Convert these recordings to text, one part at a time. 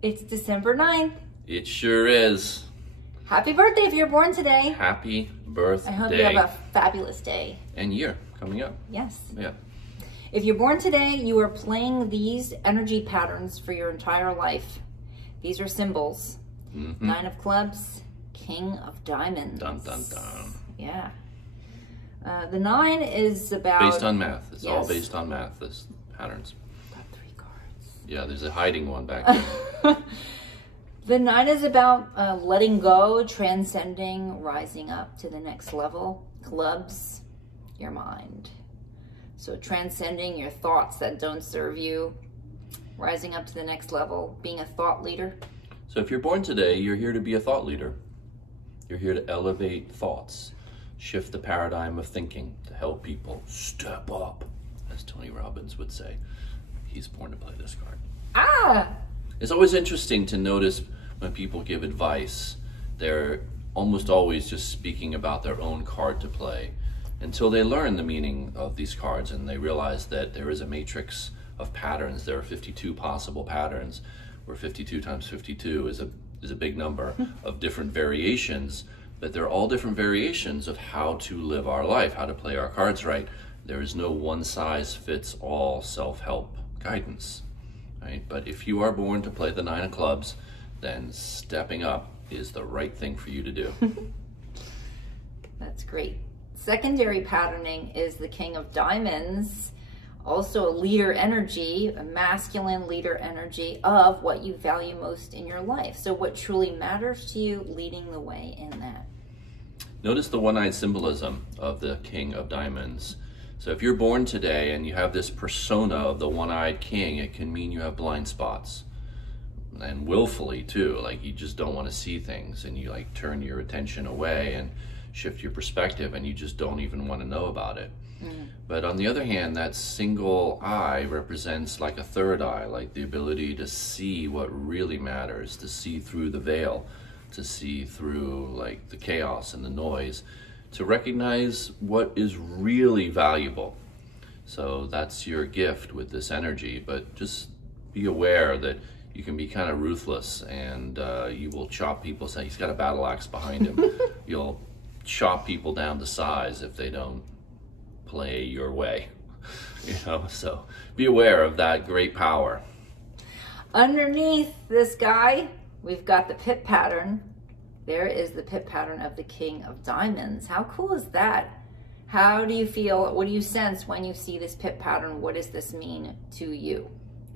It's December 9th. It sure is. Happy birthday if you're born today. Happy birthday. I hope you have a fabulous day. And year coming up. Yes. Yeah. If you're born today, you are playing these energy patterns for your entire life. These are symbols. Nine of Clubs, King of Diamonds. Dun, dun, dun. Yeah. The 9 is about... Based on math. It's yes. all based on math, this patterns. Got 3 cards. Yeah, there's a hiding one back there. The 9 is about letting go, transcending, rising up to the next level. Clubs, your mind. So transcending your thoughts that don't serve you, rising up to the next level, being a thought leader. So if you're born today, you're here to be a thought leader. You're here to elevate thoughts, shift the paradigm of thinking, to help people step up, as Tony Robbins would say. He's born to play this card. Ah! It's always interesting to notice when people give advice, they're almost always just speaking about their own card to play until they learn the meaning of these cards and they realize that there is a matrix of patterns. There are 52 possible patterns, where 52 times 52 is a big number of different variations, but they're all different variations of how to live our life, how to play our cards right. There is no one-size-fits-all self-help guidance, right? But if you are born to play the 9 of Clubs, then stepping up is the right thing for you to do. That's great. Secondary patterning is the King of Diamonds, also a leader energy, a masculine leader energy of what you value most in your life. So what truly matters to you, leading the way in that. Notice the one-eyed symbolism of the King of Diamonds. So if you're born today and you have this persona of the one-eyed king, it can mean you have blind spots. And willfully too, like you just don't want to see things and you like turn your attention away and shift your perspective and you just don't even want to know about it. But on the other hand, that single eye represents like a third eye, like the ability to see what really matters, to see through the veil, to see through like the chaos and the noise, to recognize what is really valuable. So that's your gift with this energy, but just be aware that you can be kind of ruthless and you will chop people. Say he's got a battle axe behind him. You'll chop people down to size if they don't play your way, you know, so be aware of that great power. Underneath this guy, we've got the pit pattern. There is the pit pattern of the King of Diamonds. How cool is that? How do you feel? What do you sense when you see this pit pattern? What does this mean to you?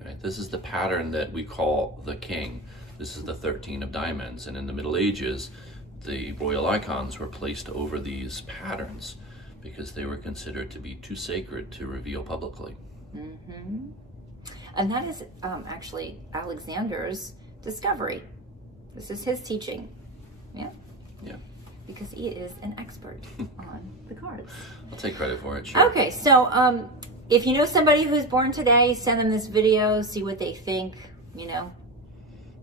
Right, this is the pattern that we call the king. This is the 13 of diamonds, and in the Middle Ages, the royal icons were placed over these patterns because they were considered to be too sacred to reveal publicly. And that is actually Alexander's discovery. This is his teaching. Yeah? Yeah. Because he is an expert on the cards. I'll take credit for it, sure. Okay, so if you know somebody who's born today, send them this video, see what they think, you know.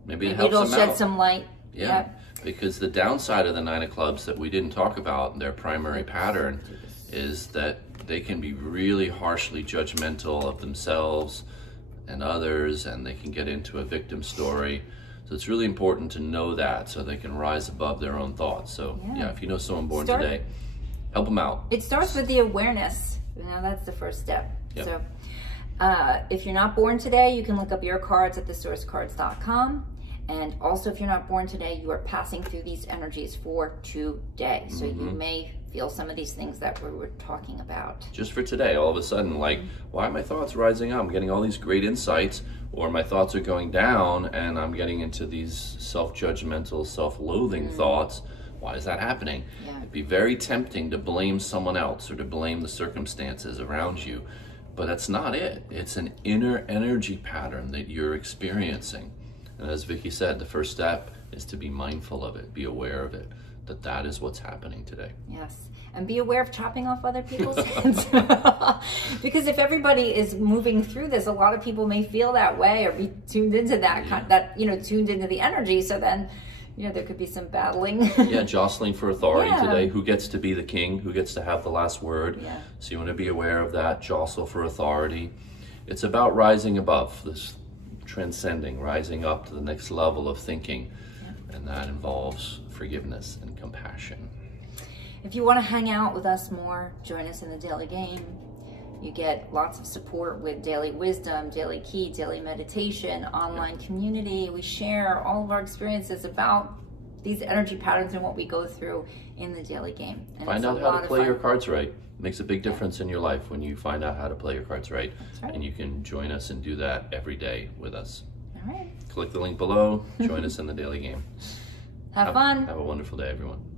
Maybe it helps them out. It'll shed some light. Yeah. Yep. Because the downside of the 9 of Clubs that we didn't talk about, their primary pattern, is that they can be really harshly judgmental of themselves and others, and they can get into a victim story. So it's really important to know that so they can rise above their own thoughts. So yeah, if you know someone born today, help them out. It starts with the awareness. You know, that's the first step. Yep. So if you're not born today, you can look up your cards at thesourcecards.com. And also, if you're not born today, you are passing through these energies for today. So you may feel some of these things that we were talking about. Just for today, all of a sudden, like, why are my thoughts rising up? I'm getting all these great insights, or my thoughts are going down and I'm getting into these self-judgmental, self-loathing thoughts. Why is that happening? Yeah. It'd be very tempting to blame someone else or to blame the circumstances around you, but that's not it. It's an inner energy pattern that you're experiencing. And as Vicky said, the first step is to be mindful of it, be aware of it, that is what's happening today. Yes, and be aware of chopping off other people's heads. Because if everybody is moving through this, a lot of people may feel that way or be tuned into that, tuned into the energy. So then, there could be some battling. Yeah, jostling for authority today. Who gets to be the king? Who gets to have the last word? Yeah. So you want to be aware of that, jostle for authority. It's about rising above this transcending, rising up to the next level of thinking. And that involves forgiveness and compassion. If you want to hang out with us more, join us in the daily game. You get lots of support with daily wisdom, daily key, daily meditation, online community. We share all of our experiences about these energy patterns and what we go through in the daily game. And find out how to play your cards right. Makes a big difference in your life when you find out how to play your cards right. That's right. And you can join us and do that every day with us. All right. Click the link below, join us in the daily game. Have fun. Have a wonderful day, everyone.